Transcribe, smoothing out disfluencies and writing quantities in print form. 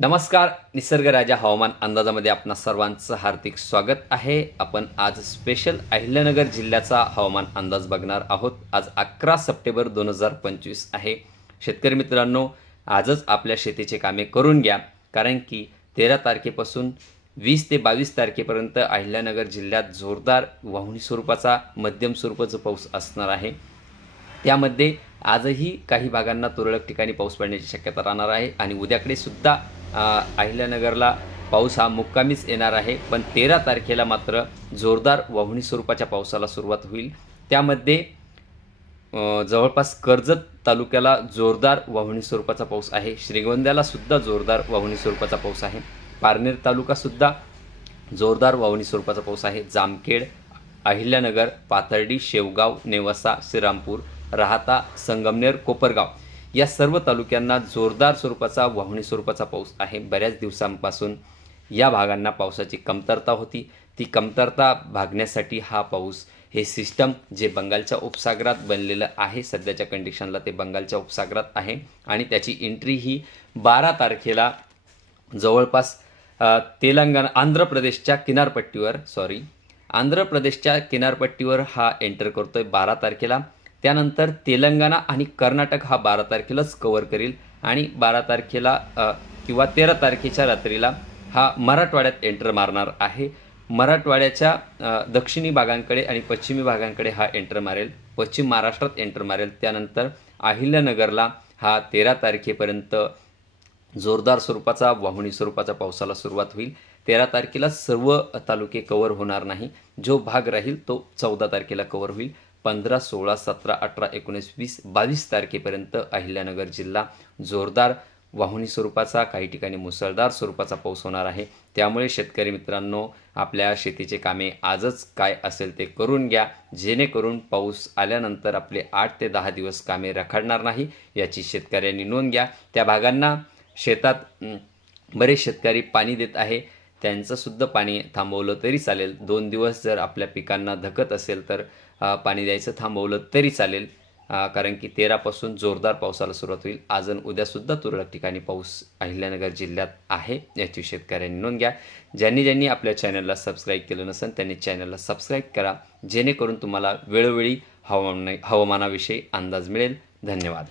नमस्कार. निसर्ग राजा हवामान अंदाजामध्ये आपणा सर्वांचं हार्दिक स्वागत आहे. आपण आज स्पेशल अहिल्यानगर जिल्ह्याचा हवामान अंदाज बघणार आहोत. आज 11 सप्टेंबर 2025 आहे. शेतकरी मित्रांनो, आजच आपल्या शेतीचे कामे करून घ्या, कारण की 13 तारखेपासून 20 ते 22 तारखेपर्यंत अहिल्यानगर जिल्ह्यात जोरदार वाहुणी स्वरूपाचा मध्यम स्वरूपाचा पाऊस असणार आहे. त्यामध्ये आजही काही भागांना तुरळक ठिकाणी पाऊस पडण्याची शक्यता राहणार आहे आणि उद्याकडे सुद्धा अहिल्यानगरला पाऊस हा मुक्कामीच येणार आहे. पण 13 तारखेला मात्र जोरदार वाहुणी स्वरूपाच्या पावसाला सुरुवात होईल. त्यामध्ये जवळपास कर्जत तालुक्याला जोरदार वाहुणी स्वरूपाचा पाऊस आहे. श्रीगोंद्याला सुद्धा जोरदार वाहुणी स्वरूपाचा पाऊस आहे. पारनेर तालुकासुद्धा जोरदार वाहुणी स्वरूपाचा पाऊस आहे. जामखेड, अहिल्यानगर, पाथर्डी, शेवगाव, नेवासा, श्रीरामपूर, राहाता, संगमनेर, कोपरगाव या सर्व तालुक्यांना जोरदार स्वरूपाचा वाहुणी स्वरूपाचा पाऊस आहे. बऱ्याच दिवसांपासून या भागांना पावसाची कमतरता होती. ती कमतरता भागण्यासाठी हा पाऊस, हे सिस्टम जे बंगालच्या उपसागरात बनलेलं आहे, सध्याच्या कंडिशनला ते बंगालच्या उपसागरात आहे आणि त्याची एंट्री ही 12 तारखेला जवळपास आंध्र प्रदेशच्या किनारपट्टीवर हा एंटर करतोय 12 तारखेला. त्यानंतर तेलंगणा आणि कर्नाटक हा 12 तारखेलाच कव्हर करेल आणि 12 तारखेला किंवा 13 तारखेच्या रात्रीला हा मराठवाड्यात एंटर मारणार आहे. मराठवाड्याच्या दक्षिणी भागांकडे आणि पश्चिमी भागांकडे हा एंटर मारेल. पश्चिम महाराष्ट्रात एंटर मारेल. त्यानंतर अहिल्यानगरला हा 13 तारखेपर्यंत जोरदार स्वरूपाचा वाहुणी स्वरूपाच्या पावसाला सुरुवात होईल. 13 तारखेला सर्व तालुके कव्हर होणार नाही. जो भाग राहील तो 14 तारखेला कव्हर होईल. 15, 16, 17, 18, 19, 20, 22 तारखेपर्यंत अहिल्यानगर जिल्हा जोरदार वाहुणी स्वरूपाचा, काही ठिकाणी मुसळधार स्वरूपाचा पाऊस होणार आहे. त्यामुळे शेतकरी मित्रांनो, आपल्या शेतीचे कामे आजच काय असेल ते करून घ्या, जेणेकरून पाऊस आल्यानंतर आपले 8 ते 10 दिवस कामे रखडणार नाही, याची शेतकऱ्यांनी नोंद घ्या. त्या भागांना शेतात बरेच शेतकरी पाणी देत आहे, त्यांचंसुद्धा पाणी थांबवलं तरी चालेल. 2 दिवस जर आपल्या पिकांना धकत असेल तर पाणी द्यायचं थांबवलं तरी चालेल, कारण की 13 पासून जोरदार पावसाला सुरुवात होईल. आज आणि उद्यासुद्धा तुरळक ठिकाणी पाऊस अहिल्यानगर जिल्ह्यात आहे, याची शेतकऱ्यांनी नोंद घ्या. ज्यांनी आपल्या चॅनलला सबस्क्राईब केलं नसेल त्यांनी चॅनलला सबस्क्राईब करा, जेणेकरून तुम्हाला वेळोवेळी हवामानाविषयी अंदाज मिळेल. धन्यवाद.